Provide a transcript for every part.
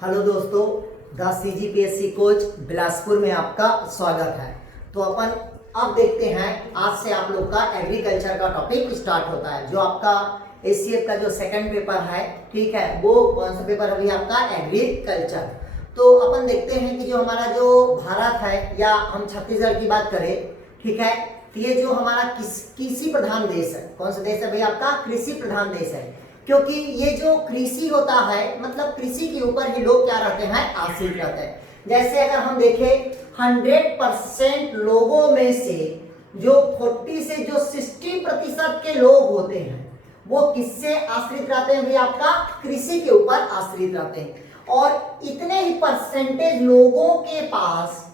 Hello दोस्तों, the CGPSC coach Bilaspur में आपका स्वागत है। तो अपन अब देखते हैं, आज से आप लोग का एग्रीकल्चर का टॉपिक स्टार्ट होता है। जो आपका ACF का जो सेकंड पेपर है, ठीक है, वो कौन सा पेपर अभी आपका एग्रीकल्चर। तो अपन देखते हैं कि जो हमारा जो भारत है या हम छत्तीसगढ़ की बात करें, ठीक है, तो ये जो हमारा कृषि प्रधान देश है। कौन सा देश है भाई आपका? कृषि प्रधान देश है। क्योंकि ये जो कृषि होता है, मतलब कृषि के ऊपर ही लोग क्या रहते हैं? आश्रित रहते हैं। जैसे अगर हम देखें 100% लोगों में से जो 40 से जो 60% के लोग होते हैं, वो किससे आश्रित रहते हैं भाई? आपका कृषि के ऊपर आश्रित रहते हैं। और इतने ही परसेंटेज लोगों के पास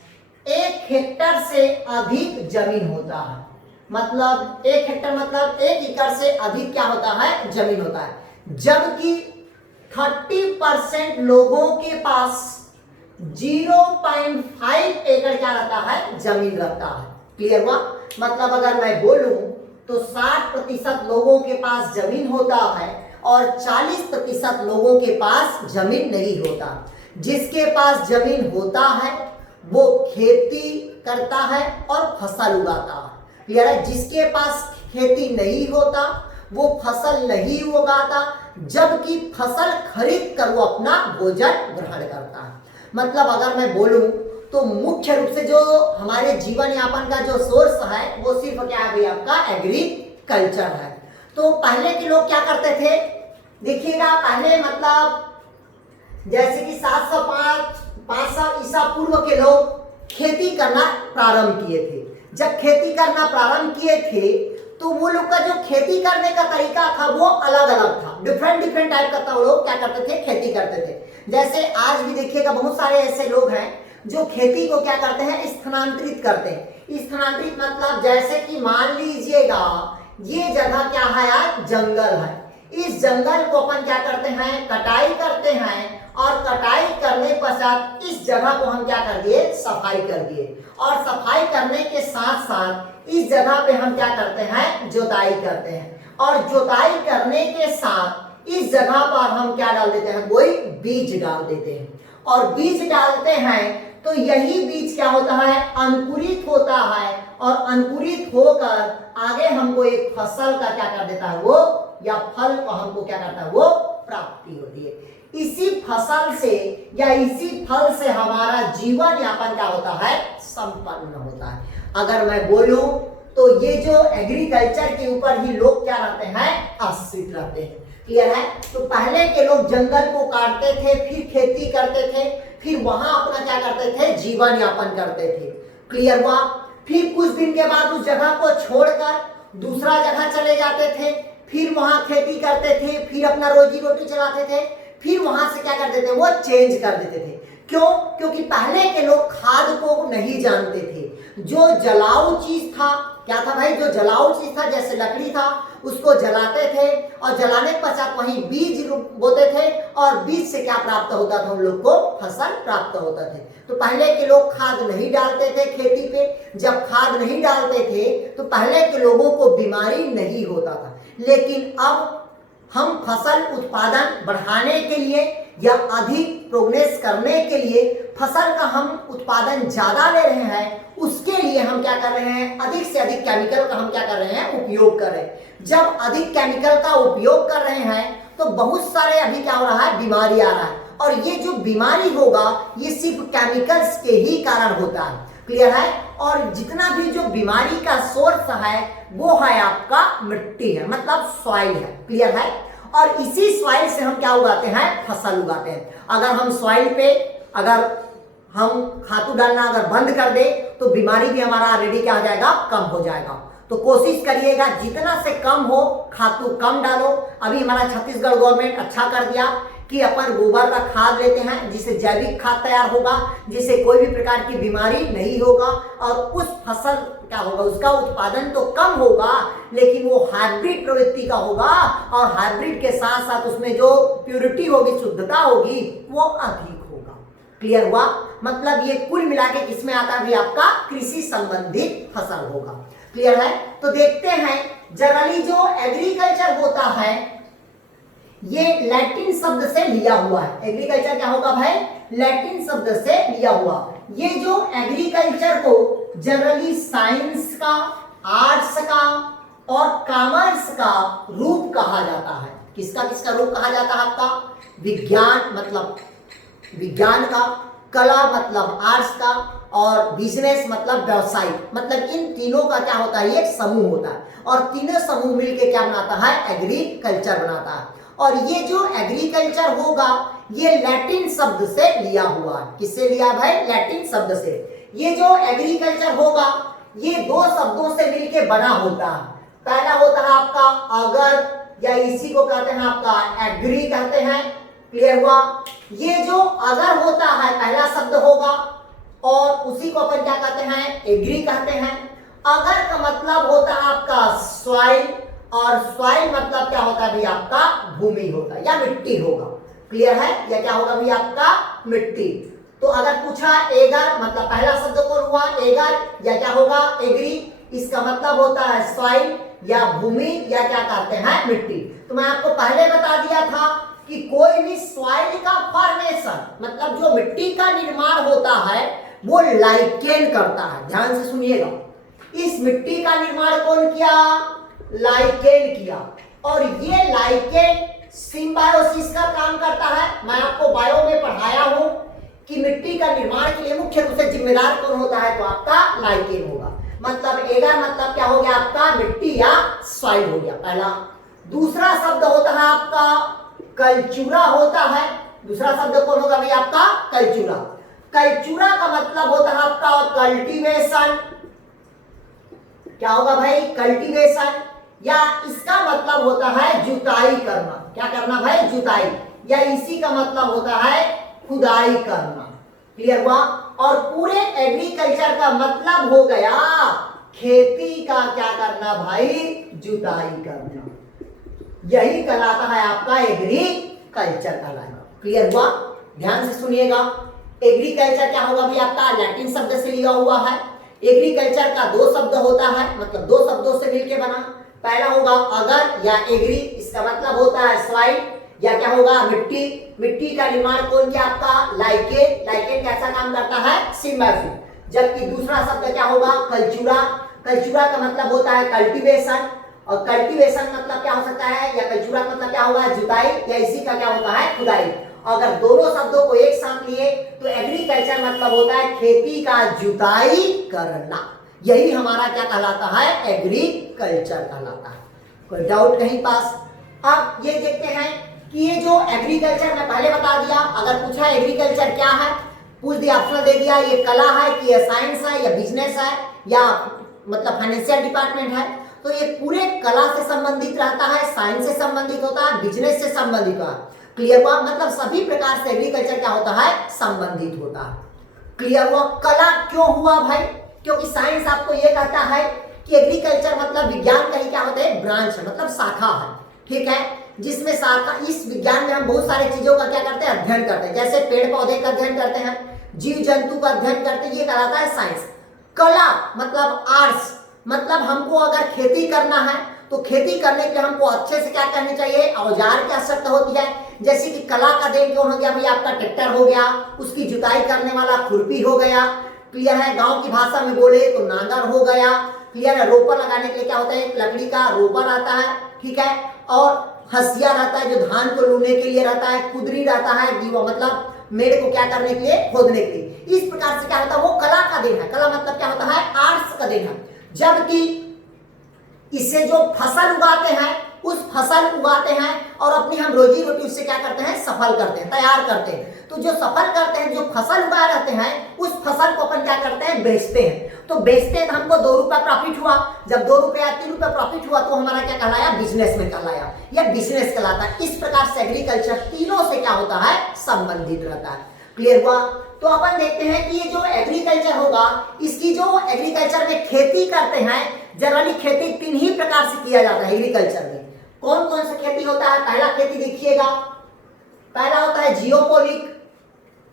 1 हेक्टर से अधिक जमीन होता है। मतलब 1 हेक्टर मतलब 1 एकड़ से अधिक क्या होता है? जमीन होता है। जबकि 30% लोगों के पास 0.5 एकड़ क्या रहता है? जमीन रहता है। क्लियर हुआ? मतलब अगर मैं बोलूं तो 60% लोगों के पास जमीन होता है और 40% लोगों के पास जमीन नहीं होता। जिसके पास जमीन होता है वो खेती करता है और फसल उगाता है। क्लियर है? जिसके पास खेती नहीं होता वो फसल नहीं उगाता, जबकि फसल खरीद कर वो अपना भोजन ग्रहण करता है। मतलब अगर मैं बोलूं तो मुख्य रूप से जो हमारे जीवन यापन का जो सोर्स है वो सिर्फ क्या है भाई? आपका एग्रीकल्चर है। तो पहले के लोग क्या करते थे? देखिएगा, पहले मतलब जैसे कि 500 ईसा पूर्व के लोग खेती करना प्रारंभ किए थे। जब खेती करना प्रारंभ किए थे तो वो लोग का जो खेती करने का तरीका था वो अलग अलग था। डिफरेंट टाइप का था। वो लोग क्या करते थे? खेती करते थे। जैसे आज भी देखिएगा बहुत सारे ऐसे लोग हैं जो खेती को क्या करते हैं? स्थानांतरित करते हैं। स्थानांतरित मतलब जैसे कि मान लीजिएगा ये जगह क्या है? आज जंगल है। इस जंगल को अपन क्या करते हैं? कटाई करते हैं। और कटाई करने पश्चात इस जगह को हम क्या कर दिए? सफाई कर दिए। और सफाई करने के साथ साथ इस जगह पे हम क्या करते हैं? जुताई करते हैं। और जुताई करने के साथ इस जगह पर हम क्या डाल देते हैं? कोई बीज डाल देते हैं। और बीज डालते हैं तो यही बीज क्या होता है? अंकुरित होता है। और अंकुरित होकर आगे हमको एक फसल का क्या कर देता है? वो या फल को हमको क्या करता है? वो प्राप्ति होती है। इसी फसल से या इसी फल से हमारा जीवन यापन क्या होता है? संपन्न होता है। अगर मैं बोलूं तो ये जो एग्रीकल्चर के ऊपर ही लोग क्या रहते हैं? आश्रित रहते हैं। क्लियर है? तो पहले के लोग जंगल को काटते थे, फिर खेती करते थे, फिर वहां अपना क्या करते थे? जीवन यापन करते थे। क्लियर हुआ? फिर कुछ दिन के बाद उस जगह को छोड़कर दूसरा जगह चले जाते थे, फिर वहां खेती करते थे, फिर अपना रोजी रोटी चलाते थे, फिर वहां से क्या कर देते? वो चेंज कर देते थे। क्यों? क्योंकि पहले के लोग खाद को नहीं जानते थे। जो जलाऊ चीज था, क्या था भाई? जो जलाऊ चीज था, जैसे लकड़ी था, उसको जलाते थे और जलाने के पश्चात वहीं बीज बोते थे। और बीज से क्या प्राप्त होता था? हम लोग को फसल प्राप्त होता थे। तो पहले के लोग खाद नहीं डालते थे खेती पे। जब खाद नहीं डालते थे तो पहले के लोगों को बीमारी नहीं होता था। लेकिन अब हम फसल उत्पादन बढ़ाने के लिए या अधिक प्रोग्रेस करने के लिए फसल का हम उत्पादन ज्यादा ले रहे हैं। उसके लिए हम क्या कर रहे हैं? अधिक से अधिक केमिकल का हम क्या कर रहे हैं? उपयोग कर रहे हैं। जब अधिक केमिकल का उपयोग कर रहे हैं तो बहुत सारे अभी क्या हो रहा है? बीमारी आ रहा है। और ये जो बीमारी होगा ये सिर्फ केमिकल्स के ही कारण होता है। क्लियर है? और जितना भी जो बीमारी का सोर्स है वो है आपका मिट्टी है, मतलब सॉइल है। क्लियर है? और इसी सॉइल से हम क्या उगाते हैं? फसल उगाते हैं। अगर हम सॉइल पे अगर हम खातू डालना अगर बंद कर दे तो बीमारी भी हमारा ऑलरेडी क्या हो जाएगा? कम हो जाएगा। तो कोशिश करिएगा जितना से कम हो खातू कम डालो। अभी हमारा छत्तीसगढ़ गवर्नमेंट अच्छा कर दिया कि अपन गोबर का खाद लेते हैं, जिससे जैविक खाद तैयार होगा, जिससे कोई भी प्रकार की बीमारी नहीं होगा। और उस फसल क्या होगा? उसका उत्पादन तो कम होगा लेकिन वो हाइब्रिड प्रवृत्ति का होगा। और हाइब्रिड के साथ साथ उसमें जो प्योरिटी होगी, शुद्धता होगी, वो अधिक होगा। क्लियर हुआ? मतलब ये कुल मिला के किसमें आता है? आपका कृषि संबंधित फसल होगा। क्लियर है? तो देखते हैं जनरली जो एग्रीकल्चर होता है ये लैटिन शब्द से लिया हुआ है। एग्रीकल्चर क्या होगा भाई? लैटिन शब्द से लिया हुआ। ये जो एग्रीकल्चर को जनरली साइंस का, आर्ट्स का और कॉमर्स का रूप कहा जाता है। किसका किसका रूप कहा जाता है आपका? विज्ञान मतलब विज्ञान का, कला मतलब आर्ट्स का और बिजनेस मतलब व्यवसायिक, मतलब इन तीनों का क्या होता है? एक समूह होता है और तीनों समूह मिलकर क्या बनाता है? एग्रीकल्चर बनाता है। और ये जो एग्रीकल्चर होगा ये लैटिन शब्द से लिया हुआ है। किससे लिया भाई? लैटिन शब्द से। ये जो एग्रीकल्चर होगा ये दो शब्दों से मिलकर बना होता है। पहला होता है आपका अगर, या इसी को कहते हैं आपका एग्री कहते हैं। क्लियर हुआ? ये जो अगर होता है पहला शब्द होगा और उसी को अपन क्या कहते हैं? एग्री कहते हैं। अगर का मतलब होता है आपका सॉइल, और सॉइल मतलब क्या होता है भी? आपका भूमि होता है या मिट्टी होगा। क्लियर है? या क्या होगा भी? आपका मिट्टी। तो अगर पूछा एगर मतलब पहला शब्द कौन हुआ? एगर, या क्या होगा? एग्री। इसका मतलब होता है सॉइल या भूमि या क्या कहते हैं? मिट्टी। तो मैं आपको पहले बता दिया था कि कोई भी सॉइल का फॉर्मेशन मतलब जो मिट्टी का निर्माण होता है वो लाइकेन करता है। ध्यान से सुनिएगा, इस मिट्टी का निर्माण कौन किया? लाइकेन किया। और ये लाइकेन सिम्बायोसिस का काम करता है। मैं आपको बायो में पढ़ाया हूं कि मिट्टी का निर्माण के लिए मुख्य रूप से जिम्मेदार कौन होता है? तो आपका लाइकेन होगा। मतलब एगर मतलब क्या हो गया? आपका मिट्टी या सॉइल हो गया पहला। दूसरा शब्द होता है आपका कल्चूरा होता है। दूसरा शब्द कौन होगा भाई? आपका कल्चूरा। कल्चूरा का मतलब होता है आपका कल्टीवेशन। क्या होगा भाई? कल्टीवेशन। या इसका मतलब होता है जुताई करना। क्या करना भाई? जुताई। या इसी का मतलब होता है खुदाई करना। क्लियर हुआ? और पूरे एग्रीकल्चर का मतलब हो गया खेती का क्या करना भाई? जुताई करना। यही कहलाता है आपका एग्रीकल्चर कहलाएगा। क्लियर हुआ? ध्यान से सुनिएगा। एग्रीकल्चर क्या होगा भाई? आपका लैटिन शब्द से लिया हुआ है। एग्रीकल्चर का दो शब्द होता है, मतलब दो शब्दों से मिलकर बना। पहला होगा अगर या एग्री, इसका मतलब होता है सॉइल या क्या होगा? मिट्टी। मिट्टी का निर्माण कौन किया? आपका लाइकेन। लाइकेन कैसा काम करता है? सिम्बायोसिस। जबकि दूसरा शब्द क्या होगा? कल्चूरा। कल्चूरा का मतलब होता है कल्टीवेशन, और कल्टीवेशन मतलब क्या हो सकता है? या कल्चूरा का मतलब क्या होगा? जुताई, या इसी का क्या होता है? खुदाई। अगर दोनों शब्दों को एक साथ लिए तो एग्रीकल्चर मतलब होता है खेती का जुताई करना। यही हमारा क्या कहलाता है? एग्रीकल्चर कहलाता है। कोई डाउट नहीं पास? अब ये देखते हैं कि ये जो एग्रीकल्चर मैं पहले बता दिया, अगर पूछा एग्रीकल्चर क्या है, पूछ दिया, ऑप्शन दे दिया, ये कला है कि ये साइंस है या बिजनेस है या मतलब फाइनेंशियल डिपार्टमेंट है, तो ये पूरे कला से संबंधित रहता है, साइंस से संबंधित होता है, बिजनेस से संबंधित होता है। क्लियर हुआ? मतलब सभी प्रकार से एग्रीकल्चर क्या होता है? संबंधित होता है। क्लियर हुआ? कला क्यों हुआ भाई? क्योंकि साइंस आपको ये कहता है कि एग्रीकल्चर मतलब विज्ञान का ही क्या होता है? ब्रांच है, मतलब शाखा है। ठीक है? जिसमें शाखा, इस विज्ञान में हम बहुत सारी चीजों का क्या करते हैं? अध्ययन करते हैं। जैसे पेड़ पौधे का अध्ययन करते हैं, जीव जंतु का अध्ययन करते हैं, ये कहलाता है साइंस। कला मतलब आर्ट्स, मतलब हमको अगर खेती करना है तो खेती करने के लिए हमको अच्छे से क्या करनी चाहिए? औजार की आवश्यकता होती है। जैसे कि कला का देन कौन हो गया भाई? आपका ट्रैक्टर हो गया, उसकी जुताई करने वाला खुरपी हो गया। क्लियर है? गांव की भाषा में बोले तो नांगर हो गया। क्लियर है? रोपर लगाने के लिए क्या होता है? लकड़ी का रोपर आता है। ठीक है? और हसिया रहता है जो धान को लूने के लिए रहता है, कुदरी रहता है दीवा मतलब मेड़ को क्या करने के लिए? खोदने के लिए। इस प्रकार से क्या होता है? वो कला का देन है। कला मतलब क्या होता है? आर्ट्स का देन है। जबकि इससे जो फसल उगाते हैं उस फसल उगाते हैं और अपनी हम रोजी रोटी उससे क्या करते हैं? सफल करते हैं, तैयार करते हैं। तो जो सफल करते हैं, जो फसल उगाए रहते हैं, उस फसल को अपन क्या करते हैं? बेचते हैं। तो बेचते हैं तो हमको 2 रुपया प्रॉफिट हुआ। जब 2 रुपया 3 रुपया प्रॉफिट हुआ तो हमारा क्या कहलाया? बिजनेस में कहलाया, या बिजनेस कहलाता है। इस प्रकार से एग्रीकल्चर तीनों से क्या होता है? संबंधित रहता है। क्लियर हुआ? तो अपन देखते हैं कि ये जो एग्रीकल्चर होगा, इसकी जो एग्रीकल्चर में खेती करते हैं, जनरली खेती 3 ही प्रकार से किया जाता है एग्रीकल्चर में। कौन कौन सा खेती होता है? पहला खेती देखिएगा, पहला होता है जियोपोनिक,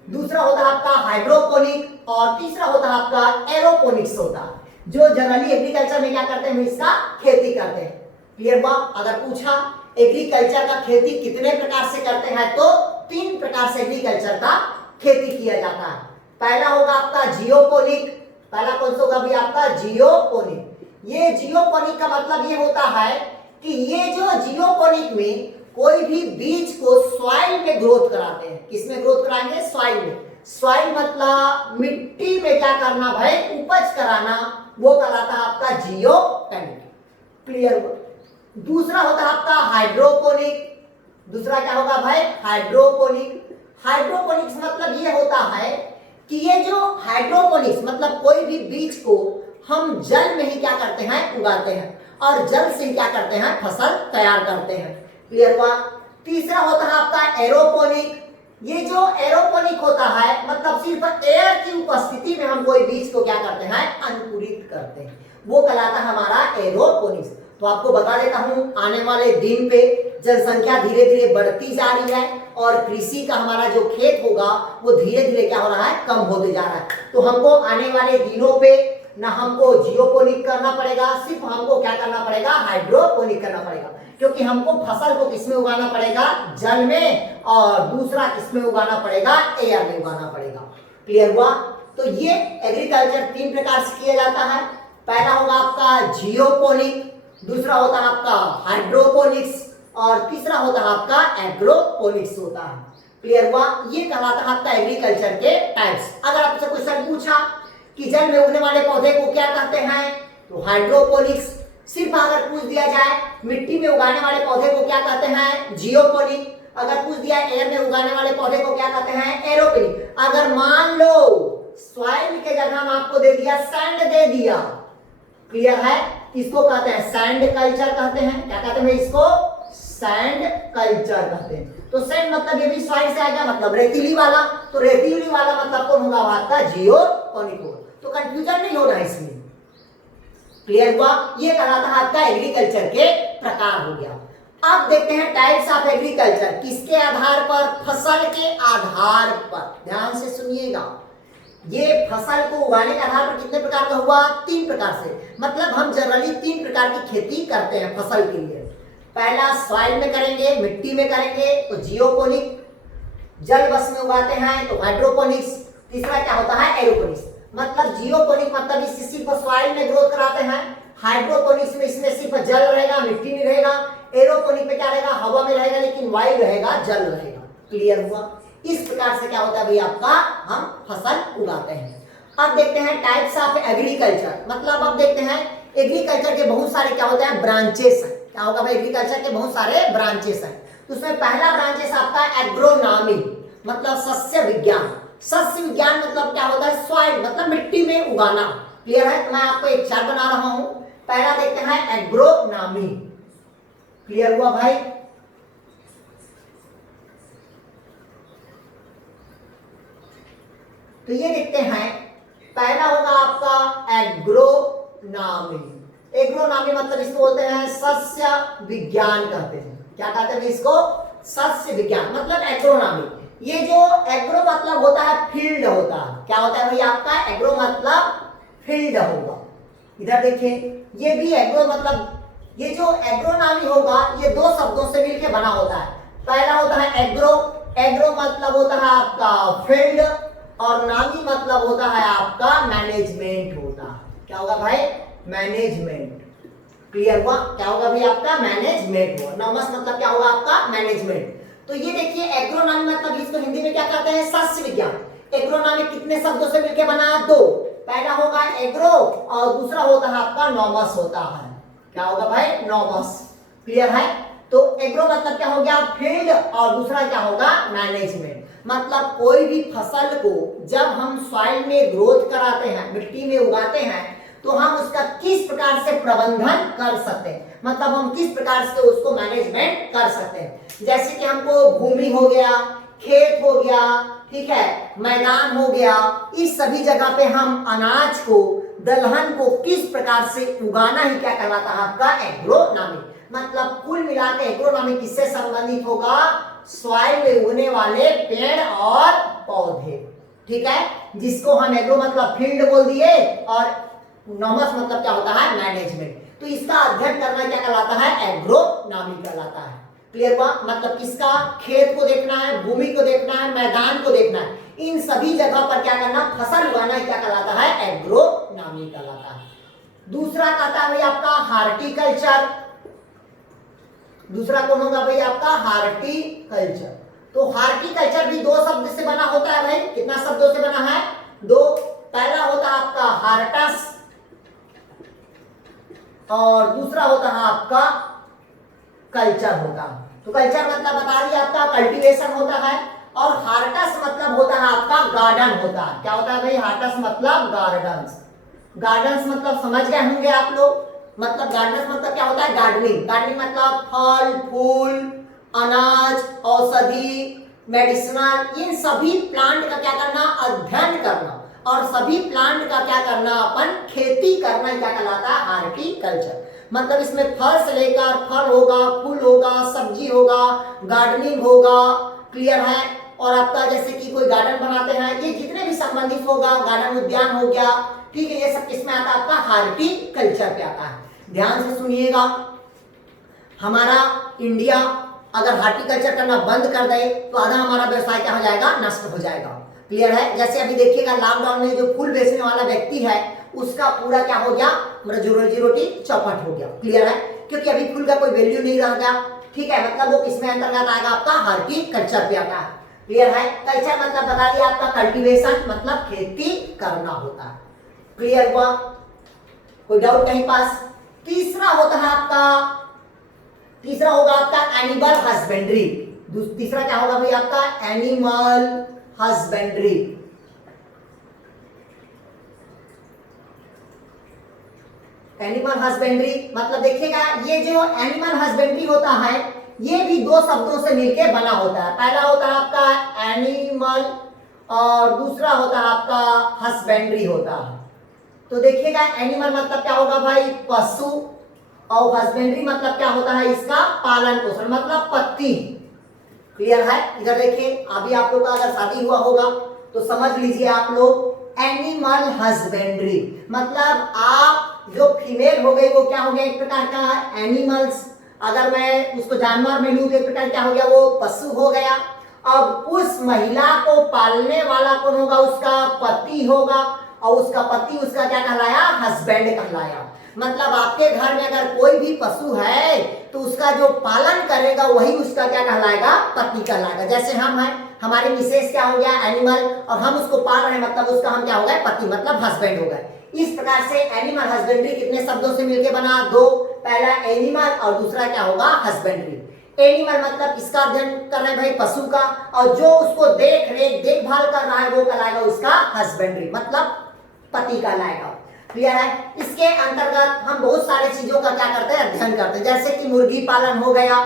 दूसरा होता है आपका हाइड्रोपोनिक, और तीसरा होता है आपका एरोपोनिक्स होता है, जो जनरली एग्रीकल्चर में क्या करते हैं? इसका खेती करते हैं। क्लियर हुआ? अगर पूछा एग्रीकल्चर का खेती कितने प्रकार से करते हैं, तो 3 प्रकार से एग्रीकल्चर का खेती किया जाता है। पहला होगा आपका जियोपोनिक। पहला कौन सा होगा भी आपका जियोपोनिक। ये जियोपोनिक का मतलब ये होता है कि ये जो जियोपोनिक में कोई भी बीज को सॉइल में ग्रोथ कराते हैं। किसमें ग्रोथ कराएंगे, सॉइल में। सॉइल मतलब मिट्टी में क्या करना भाई, उपज कराना, वो कहलाता है आपका जियोपोनिक। क्लियर हुआ। दूसरा होता है आपका हाइड्रोपोनिक। दूसरा क्या होगा भाई, हाइड्रोपोनिक। हाइड्रोपोनिक्स मतलब ये होता है कि ये जो हाइड्रोपोनिक्स मतलब कोई भी बीज को हम जल में ही क्या करते हैं, उगाते हैं, और जल से क्या करते हैं, फसल तैयार करते हैं। क्लियर हुआ। तीसरा होता है आपका एरोपोनिक। ये जो एरोपोनिक होता है मतलब सिर्फ एयर की उपस्थिति में हम कोई बीज को क्या करते हैं, अंकुरित करते हैं, वो कहलाता है हमारा एरोपोनिक्स। तो आपको बता देता हूं, आने वाले दिन पे जनसंख्या धीरे धीरे बढ़ती जा रही है और कृषि का हमारा जो खेत होगा वो धीरे धीरे क्या हो रहा है, कम होते जा रहा है। तो हमको आने वाले दिनों पे ना हमको जियोपोनिक करना पड़ेगा, सिर्फ हमको क्या करना पड़ेगा, हाइड्रोपोनिक करना पड़ेगा, क्योंकि हमको फसल को किसमें उगाना पड़ेगा, जल में, और दूसरा किसमें उगाना पड़ेगा, एयर में उगाना पड़ेगा। क्लियर हुआ। तो ये एग्रीकल्चर 3 प्रकार से किया जाता है। पहला होगा आपका जियोपोनिक, दूसरा होता है आपका हाइड्रोपोनिक्स, और तीसरा होता है आपका एग्रोपोनिक्स होता है। क्लियर हुआ। ये कहलाता है आपका एग्रीकल्चर के टाइप्स। अगर आपसे क्वेश्चन पूछा कि जल में उगने वाले पौधे को क्या कहते हैं, तो हाइड्रोपोनिक्स। सिर्फ अगर पूछ दिया जाए मिट्टी में उगाने वाले पौधे को क्या कहते हैं, जियोपोनिक। अगर पूछ दिया एयर में उगाने वाले पौधे को क्या कहते हैं, एरोपोनिक। अगर मान लो सॉइल के जगह हम आपको दे दिया सैंड दे दिया, क्लियर है, इसको कहते हैं सैंड कल्चर कहते हैं। क्या कहते हैं इसको, सैंड कल्चर कहते हैं। तो सैंड मतलब ये भी सॉइल से आएगा, मतलब रेतीली वाला। तो रेतीली वाला मतलब कौन होगा, आपका जियोपोनिक होगा। तो कंफ्यूजन नहीं होना इसमें। क्लियर हुआ। ये कहलाता है आपका एग्रीकल्चर के प्रकार हो गया। अब देखते हैं टाइप्स ऑफ एग्रीकल्चर। किसके आधार पर, फसल के आधार पर। ध्यान से सुनिएगा, ये फसल को उगाने के आधार पर कितने प्रकार का हुआ, 3 प्रकार से। मतलब हम जनरली 3 प्रकार की खेती करते हैं फसल के लिए। पहला सॉइल में करेंगे, मिट्टी में करेंगे, तो जियोपोनिक। जल बस में उगाते हैं तो हाइड्रोपोनिक्स। तीसरा क्या होता है, एरोपोनिक्स। मतलब जियोपोनिक मतलब इससे सिर्फ सॉइल में ग्रोथ कराते हैं। हाइड्रोपोनिक्स में इसमें सिर्फ जल रहेगा, मिट्टी में रहेगा। एरोपोनिक में क्या रहेगा, हवा में रहेगा लेकिन वायु रहेगा, जल रहेगा। क्लियर हुआ। इस प्रकार से क्या होता है भाई आपका, हम फसल उगाते हैं। अब देखते हैं टाइप्स ऑफ एग्रीकल्चर। मतलब अब देखते हैं एग्रीकल्चर के बहुत सारे क्या होते हैं, ब्रांचेस हैं। क्या होगा भाई, एग्रीकल्चर के बहुत सारे ब्रांचेस हैं। तो उसमें पहला ब्रांचेस आपका एग्रोनॉमी, मतलब सस्य विज्ञान। सस्य विज्ञान मतलब क्या होता है, सॉइल मतलब मिट्टी में उगाना। क्लियर है। तो मैं आपको एक चार्ट बना रहा हूं। पहला देखते हैं एग्रोनॉमी। क्लियर हुआ भाई। तो ये देखते हैं, पहला होगा आपका एग्रोनॉमी। एग्रोनॉमी मतलब इसको बोलते हैं सस्य विज्ञान कहते हैं। क्या कहते हैं इसको, सस्य विज्ञान मतलब एग्रोनॉमी। ये जो एग्रो मतलब होता है फील्ड होता है। क्या होता है भाई आपका, एग्रो मतलब फील्ड होगा। इधर देखिए, ये भी एग्रो मतलब, ये जो एग्रोनॉमी होगा ये 2 शब्दों से मिलकर बना होता है। पहला होता है एग्रो। एग्रो मतलब होता है आपका फील्ड, और नामी मतलब होता है आपका मैनेजमेंट होता है। क्या होगा भाई, मैनेजमेंट। क्लियर हुआ। क्या होगा भाई आपका, मैनेजमेंट हुआ। नॉमस मतलब क्या होगा आपका, मैनेजमेंट। तो ये देखिए एग्रोनॉमी मतलब इसको हिंदी में क्या कहते हैं, सस्य विज्ञान। एग्रोनॉमी कितने शब्दों से मिलकर बना, 2। पहला होगा एग्रो और दूसरा होता है आपका नॉमस होता है। क्या होगा भाई, नॉमस। क्लियर है। तो एग्रो मतलब क्या हो गया, फील्ड, और दूसरा क्या होगा, मैनेजमेंट। मतलब कोई भी फसल को जब हम सॉइल में ग्रोथ कराते हैं, मिट्टी में उगाते हैं, तो हम उसका किस प्रकार से प्रबंधन कर सकते हैं, मतलब हम किस प्रकार से उसको मैनेजमेंट कर सकते हैं। जैसे कि हमको भूमि हो गया, खेत हो गया, ठीक है, मैदान हो गया, इस सभी जगह पे हम अनाज को, दलहन को किस प्रकार से उगाना ही क्या कहलाता है आपका, एग्रोनॉमी। मतलब कुल मिलाकर एग्रोनॉमी किससे संबंधित होगा, सॉइल में उगने वाले पेड़ और पौधे। ठीक है, जिसको हम एग्रो मतलब फील्ड बोल दिए, और नॉमस मतलब क्या होता है, मैनेजमेंट। तो इसका अध्ययन करना क्या कहलाता है, एग्रोनॉमी कहलाता है। क्लियर हुआ? मतलब किसका? खेत को देखना है, भूमि को देखना है, मैदान को देखना है, इन सभी जगह पर क्या करना? फसल उगाना क्या कहलाता है? एग्रोनॉमी कहलाता है। दूसरा कहता है भाई आपका हार्टिकल्चर। दूसरा कौन होगा भाई आपका? हार्टिकल्चर। तो हार्टिकल्चर भी दो शब्द से बना होता है भाई। कितना शब्दों से बना है? दो। पहला होता है आपका हार्टस और दूसरा होता है आपका कल्चर होता है। तो कल्चर मतलब बता दिया आपका कल्टीवेशन होता है और हार्टस मतलब होता है आपका गार्डन होता है। क्या होता है भाई? हार्टस मतलब गार्डन्स। गार्डन्स मतलब समझ गए होंगे आप लोग। मतलब गार्डन्स मतलब क्या होता है? गार्डनिंग। गार्डनिंग मतलब फल फूल, अनाज, औषधि, मेडिसिनल, इन सभी प्लांट का क्या करना? अध्ययन करना और सभी प्लांट का क्या करना? अपन खेती करना क्या कहलाता है? हार्टिकल्चर। मतलब इसमें फल से लेकर फल होगा, फूल होगा, सब्जी होगा, गार्डनिंग होगा। क्लियर है? और आपका जैसे कि कोई गार्डन बनाते हैं, ये जितने भी संबंधित होगा, गार्डन उद्यान हो गया, ठीक है, ये सब किसमें आता है? आपका हार्टिकल्चर पे आता है। ध्यान से सुनिएगा, हमारा इंडिया अगर हार्टिकल्चर करना बंद कर दे तो आधा हमारा व्यवसाय क्या हो जाएगा? नष्ट हो जाएगा। क्लियर है? जैसे अभी देखिएगा लॉकडाउन में जो फूल बेचने वाला व्यक्ति है उसका पूरा क्या हो गया? रोजी रोटी चौपट हो गया। क्लियर है? क्योंकि अभी फूल का कोई वैल्यू नहीं रह गया। ठीक है, मतलब वो किसमें अंतर्गत आएगा? आपका हार्टिकल्चर पे आता है। क्लियर है? कल्चर मतलब बता दिया आपका कल्टीवेशन मतलब खेती करना होता है। क्लियर हुआ? कोई डाउट कहीं पास? तीसरा होता है आपका, तीसरा होगा आपका एनिमल हस्बेंड्री। तीसरा क्या होगा भाई आपका? Animal husbandry. एनिमल हस्बेंड्री मतलब देखिएगा, ये जो एनिमल हस्बेंड्री होता है ये भी दो शब्दों से मिलकर बना होता है। पहला होता है आपका एनिमल और दूसरा होता है आपका हस्बेंड्री होता है। तो देखिएगा एनिमल मतलब क्या होगा भाई? पशु, और हस्बेंड्री मतलब क्या होता है? इसका पालन पोषण मतलब पत्ती। क्लियर है? इधर देखिए, अभी आप लोग का अगर शादी हुआ होगा तो समझ लीजिए आप लोग, एनिमल हस्बेंड्री मतलब आप जो फीमेल हो गई वो क्या हो गया? एक प्रकार का एनिमल्स। अगर मैं उसको जानवर में लूं तो एक प्रकार क्या हो गया? वो पशु हो गया। अब उस महिला को पालने वाला कौन होगा? उसका पति होगा, और उसका पति उसका क्या कहलाया? हस्बैंड कहलाया। मतलब आपके घर में अगर कोई भी पशु है तो उसका जो पालन करेगा वही उसका क्या कहलाएगा? पति कहलाएगा। जैसे हम हैं, हमारे मिसेस क्या हो गया? एनिमल, और हम उसको पाल रहे हैं मतलब उसका हम क्या हो गए? पति मतलब हस्बैंड हो गए। इस प्रकार से एनिमल हस्बेंड्री कितने शब्दों से मिलकर बना? दो। पहला एनिमल और दूसरा क्या होगा? हस्बेंड्री। एनिमल मतलब इसका अध्ययन कर रहे हैं भाई पशु का, और जो उसको देख रेख देखभाल कर रहा है वो कहलाएगा उसका हस्बेंड्री मतलब पति कहलाएगा। क्लियर है? इसके अंतर्गत हम बहुत सारे चीजों का क्या करते हैं? अध्ययन करते हैं। जैसे कि मुर्गी पालन हो गया,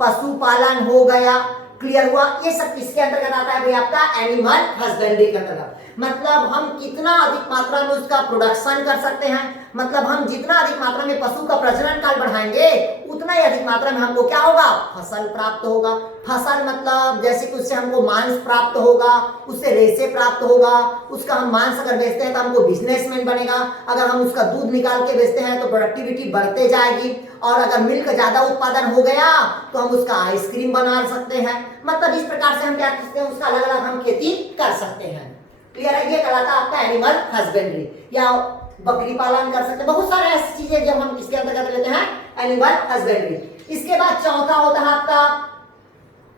पशु पालन हो गया। क्लियर हुआ? ये सब किसके अंतर्गत आता है भाई? आपका एनिमल हस्बेंड्री के अंतर्गत। मतलब हम कितना अधिक मात्रा में उसका प्रोडक्शन कर सकते हैं, मतलब हम जितना अधिक मात्रा में पशु का प्रजनन काल बढ़ाएंगे उतना ही अधिक मात्रा में हमको क्या होगा? फसल प्राप्त होगा। फसल मतलब जैसे कि उससे हमको मांस प्राप्त होगा, उससे रेशे प्राप्त होगा, उसका हम मांस अगर बेचते हैं तो हमको बिजनेसमैन बनेगा। अगर हम उसका दूध निकाल के बेचते हैं तो प्रोडक्टिविटी बढ़ते जाएगी, और अगर मिल्क ज्यादा उत्पादन हो गया तो हम उसका आइसक्रीम बना सकते हैं। मतलब इस प्रकार से हम क्या करते हैं? उसका अलग अलग हम खेती कर सकते हैं। क्लियर है? ये कहलाता है आपका एनिमल हस्बेंड्री। या बकरी पालन कर सकते हैं, बहुत सारे ऐसी चीजें जब हम इसके अंतर्गत लेते हैं एनिमल हस्बेंड्री। इसके बाद चौथा होता है आपका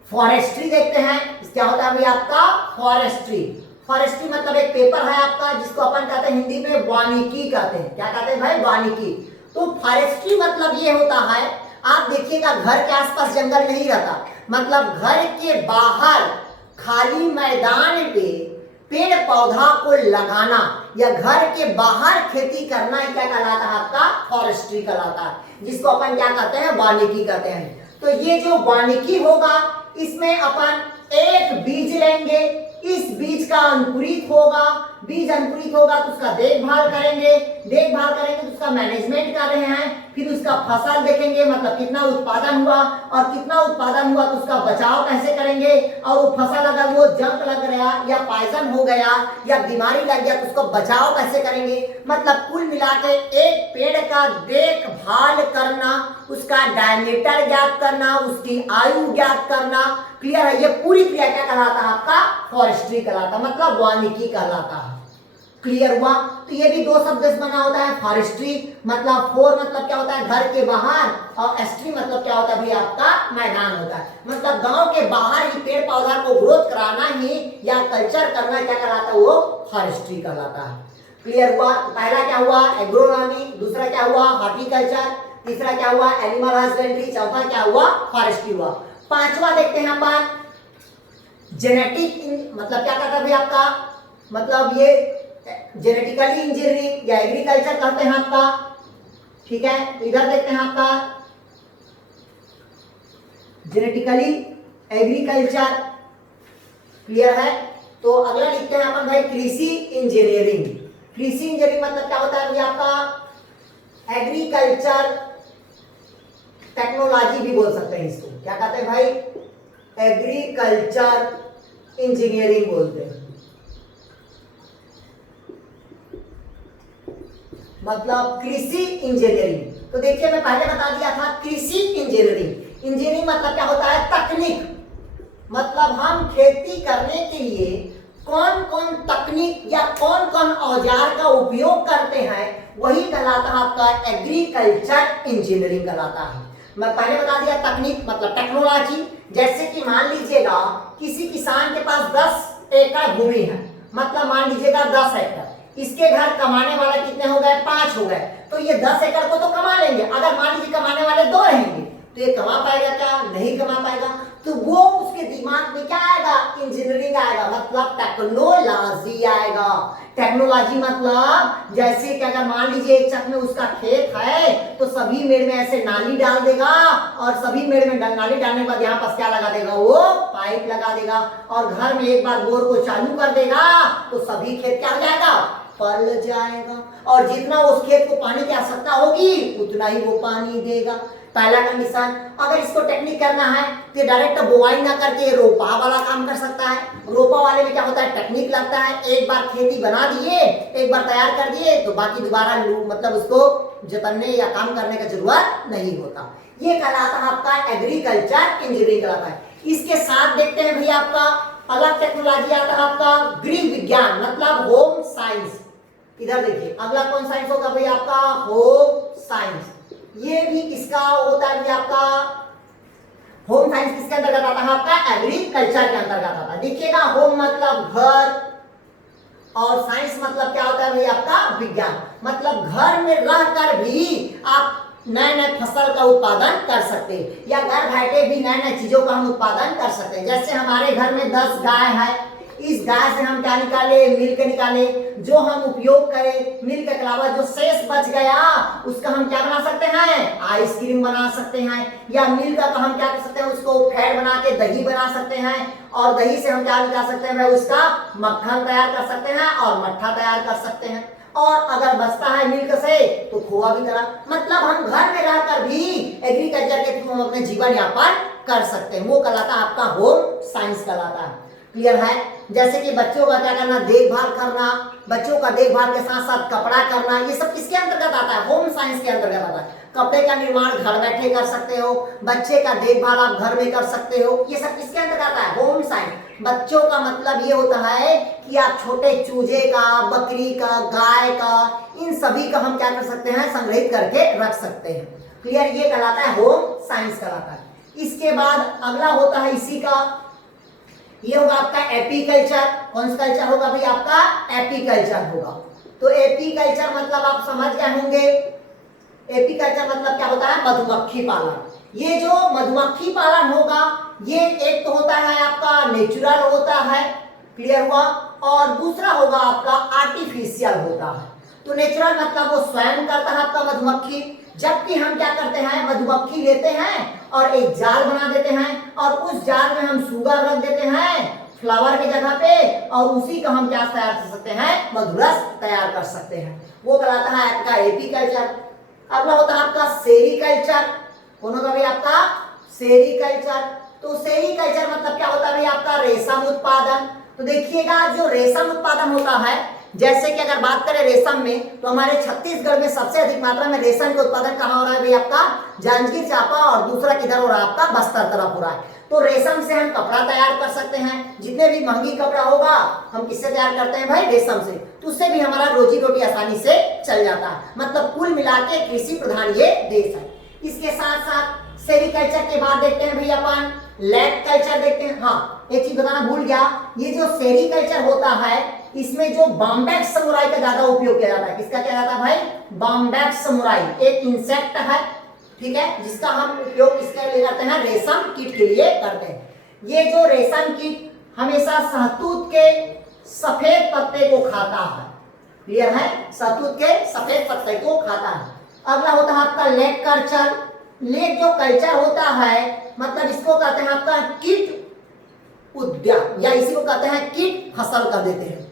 फॉरेस्ट्री। देखते हैं क्या होता है भाई आपका? फॉरेस्ट्री। फॉरेस्ट्री मतलब एक पेपर है आपका जिसको अपन कहते हैं हिंदी में वानिकी कहते हैं। क्या कहते हैं भाई? वानिकी। तो फॉरेस्ट्री मतलब ये होता है, आप देखिएगा घर के आसपास जंगल नहीं रहता, मतलब घर के बाहर खाली मैदान पे पेड़ पौधा को लगाना या घर के बाहर खेती करना क्या कहलाता है? आपका फॉरेस्ट्री कहलाता है, जिसको अपन क्या कहते हैं? वानिकी कहते हैं। तो ये जो वानिकी होगा इसमें अपन एक बीज लेंगे, इस बीज का अंकुरित होगा, बीज अंकुरित होगा तो उसका देखभाल करेंगे तो उसका मैनेजमेंट कर रहे हैं, फिर उसका फसल देखेंगे, मतलब कितना उत्पादन हुआ, और कितना उत्पादन हुआ तो उसका बचाव कैसे करेंगे, और वो फसल अगर वो जंग लग गया या पॉइजन हो गया या बीमारी लग गया तो उसको बचाव कैसे करेंगे। मतलब कुल मिला के एक पेड़ का देखभाल करना, उसका डायमीटर ज्ञात करना, उसकी आयु ज्ञात करना। क्लियर है, ये पूरी क्रिया क्या कहलाता है आपका, फॉरेस्ट्री कहलाता, मतलब वानिकी कहलाता है। क्लियर हुआ। तो ये भी दो शब्द से बना होता है, फॉरेस्ट्री मतलब फोर मतलब क्या होता है घर के बाहर, और एस्ट्री मतलब क्या होता है भाई आपका मैदान होता है, मतलब गांव के बाहर ही पेड़ पौधा को ग्रोथ कराना ही या कल्चर करना क्या कहलाता है, वो फॉरेस्ट्री कहलाता है। क्लियर हुआ। पहला क्या हुआ, एग्रोनॉमी, दूसरा क्या हुआ, हॉर्टिकल्चर, तीसरा क्या हुआ, एनिमल हस्बेंड्री, चौथा क्या हुआ, फॉरेस्ट्री हुआ। पांचवा देखते हैं अपन, जेनेटिक, मतलब क्या कहता है भाई आपका, मतलब ये जेनेटिकली इंजीनियरिंग या एग्रीकल्चर कहते हैं आपका। ठीक है, इधर देखते हैं आपका जेनेटिकली एग्रीकल्चर। क्लियर है। तो अगला लिखते हैं अपन भाई कृषि इंजीनियरिंग। कृषि इंजीनियरिंग मतलब क्या होता है भाई आपका, एग्रीकल्चर टेक्नोलॉजी भी बोल सकते हैं इसको, क्या कहते हैं भाई, एग्रीकल्चर इंजीनियरिंग बोलते हैं, मतलब कृषि इंजीनियरिंग। तो देखिए मैं पहले बता दिया था कृषि इंजीनियरिंग। इंजीनियरिंग मतलब क्या होता है, तकनीक, मतलब हम खेती करने के लिए कौन कौन तकनीक या कौन कौन औजार का उपयोग करते हैं, वही कहलाता है आपका एग्रीकल्चर इंजीनियरिंग कहलाता है। मैं पहले बता दिया तकनीक मतलब टेक्नोलॉजी। जैसे कि मान लीजिएगा किसी किसान के पास 10 एकड़ भूमि है, मतलब मान लीजिएगा 10 एकड़, इसके घर कमाने वाले कितने हो गए, 5 हो गए, तो ये 10 एकड़ को तो कमा लेंगे। अगर मान लीजिए कमाने वाले 2 रहेंगे तो ये कमा पाएगा क्या, नहीं कमा पाएगा। तो वो उसके दिमाग में क्या आएगा, इंजीनियरिंग आएगा, मतलब टेक्नोलॉजी आएगा। टेक्नोलॉजी मतलब जैसे कि अगर मान लीजिए एक चक में उसका खेत है तो सभी मेड़ में ऐसे नाली डाल देगा, और सभी मेड़ में नाली डालने के बाद यहाँ पर क्या लगा देगा, वो पाइप लगा देगा, और घर में एक बार बोर को चालू कर देगा तो सभी खेत क्या हो जाएगा, पल जाएगा, और जितना उस खेत को पानी की आवश्यकता होगी उतना ही वो पानी देगा। पहला कंडीशन। अगर इसको टेक्निक करना है तो डायरेक्ट बुआई ना करके रोपा वाला काम कर सकता है। रोपा वाले में क्या होता है, टेक्निक लगता है, एक बार खेती बना दिए, एक बार तैयार कर दिए तो बाकी दोबारा मतलब उसको जतनने या काम करने का जरूरत नहीं होता। ये कहलाता है आपका एग्रीकल्चर इंजीनियरिंग कहलाता है। इसके साथ देखते हैं भैया आपका अलग टेक्नोलॉजी आता है आपका गृह विज्ञान मतलब होम साइंस। इधर देखिए अगला कौन साइंस होगा भैया आपका, होम साइंस। ये भी किसका होता है आपका, होम साइंस किसके अंतर्गत आता है आपका, एग्रीकल्चर के अंतर्गत आता है। देखिएगा होम मतलब घर, और साइंस मतलब क्या होता है भाई आपका, विज्ञान, मतलब घर में रहकर भी आप नए नए फसल का उत्पादन कर सकते हैं, या घर बैठे भी नए नए चीजों का हम उत्पादन कर सकते हैं। जैसे हमारे घर में 10 गाय है, इस गाय से हम क्या निकाले, मिल्क निकाले, जो हम उपयोग करें, मिल्क के अलावा जो शेष बच गया उसका हम क्या बना सकते हैं, आइसक्रीम बना सकते हैं, या मिल्क का हम क्या कर सकते हैं, उसको फैट बना के दही बना सकते हैं, और दही से हम क्या निकाल सकते हैं, उसका मक्खन तैयार कर सकते हैं और मट्ठा तैयार कर सकते हैं, और अगर बचता है मिल्क से तो खोआ भी करा। मतलब हम घर में रहकर भी एग्रीकल्चर के थ्रू हम अपने जीवन यापन कर सकते हैं, वो कहलाता है आपका होम साइंस कहलाता है। क्लियर है। जैसे कि बच्चों का क्या करना, देखभाल करना, बच्चों का देखभाल के साथ साथ कपड़ा करना, ये सब किसके अंतर्गत आता है, होम साइंस के अंतर्गत आता है। कपड़े का निर्माण घर बैठे कर सकते हो, बच्चे का देखभाल आप घर में कर सकते हो, ये सब किसके अंतर्गत आता है, होम साइंस। बच्चों का मतलब ये होता है कि आप छोटे चूजे का, बकरी का, गाय का, इन सभी का हम क्या कर सकते हैं, संग्रहित करके रख सकते हैं। क्लियर, ये कहलाता है होम साइंस कहलाता है। इसके बाद अगला होता है इसी का, ये होगा आपका एपीकल्चर। कौन सा कल्चर होगा भाई आपका, एपीकल्चर होगा। तो एपीकल्चर मतलब आप समझ गए होंगे, एपीकल्चर मतलब क्या होता है, मधुमक्खी पालन। ये जो मधुमक्खी पालन होगा ये एक तो होता है आपका नेचुरल होता है, क्लियर हुआ, और दूसरा होगा आपका आर्टिफिशियल होता है। तो नेचुरल मतलब वो स्वयं करता है आपका मधुमक्खी, जबकि हम क्या करते हैं, मधुमक्खी लेते हैं और एक जाल बना देते हैं, और उस जाल में हम शुगर रख देते हैं फ्लावर की जगह पे, और उसी का हम क्या तैयार कर सकते हैं, मधुरस तैयार कर सकते हैं। वो कहलाता है आपका एपीकल्चर। अगला होता है आपका सेरीकल्चर। कौन होगा भाई आपका सेरीकल्चर। तो सेरीकल्चर मतलब क्या होता है भाई आपका रेशम उत्पादन। तो देखिएगा जो रेशम उत्पादन होता है, जैसे कि अगर बात करें रेशम में, तो हमारे छत्तीसगढ़ में सबसे अधिक मात्रा में रेशम का उत्पादन कहाँ हो रहा है भाई आपका जांजगीर चांपा, और दूसरा किधर हो रहा है आपका बस्तर तरफ हो रहा है। तो रेशम से हम कपड़ा तैयार कर सकते हैं, जितने भी महंगी कपड़ा होगा हम किससे तैयार करते हैं भाई रेशम से, तो उससे भी हमारा रोजी रोटी आसानी से चल जाता है। मतलब कुल मिला के कृषि प्रधान ये देश है। इसके साथ साथ सेरीकल्चर के बाद देखते हैं भाई अपन लैंड कल्चर देखते हैं। हाँ एक चीज बताना भूल गया, ये जो सेरीकल्चर होता है इसमें जो बॉम्बैक्स समुराई का ज्यादा उपयोग किया जाता है। किसका किया जाता है भाई बॉम्बैक्स समुराई, एक इंसेक्ट है, ठीक है, जिसका हम उपयोग किसके लिए करते हैं रेशम कीट के लिए करते हैं। ये जो रेशम कीट हमेशा शहतूत के सफेद पत्ते को खाता है। क्लियर है, शहतूत के सफेद पत्ते को खाता है। अगला होता है आपका लेग कल्चर। लेग जो कल्चर होता है मतलब इसको कहते हैं आपका कीट उद्यान, या इसी को कहते हैं कीट फसल कर देते हैं।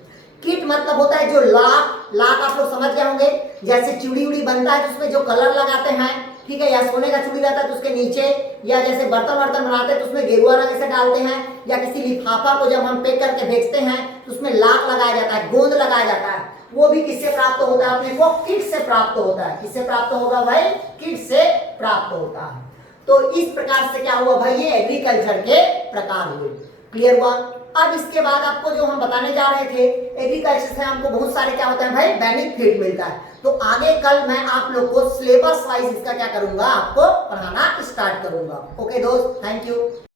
कीट मतलब होता है जो लाख आप लोग समझ गए होंगे, जैसे चूड़ी उड़ी बनता है तो उसमें जो कलर लगाते हैं, ठीक है, या सोने का चूड़ी रहता है तो उसके नीचे, या जैसे बर्तन बनाते हैं तो उसमें गेरुआ रंग से डालते हैं, या किसी लिफाफा को जब हम पैक करके बेचते हैं तो उसमें लाख लगाया जाता है, गोंद लगाया जाता है। वो भी किससे प्राप्त होता है अपने को कीट से प्राप्त होता है। किससे प्राप्त होगा भाई कीट से प्राप्त होता है। तो इस प्रकार से क्या हुआ भाई ये एग्रीकल्चर के प्रकार हुए। क्लियर हुआ। अब इसके बाद आपको जो हम बताने जा रहे थे एग्रीकल्चर से हमको बहुत सारे क्या होता है भाई बेनिफिट मिलता है। तो आगे कल मैं आप लोग को सिलेबस वाइज इसका क्या करूंगा आपको पढ़ाना स्टार्ट करूंगा। ओके दोस्त, थैंक यू।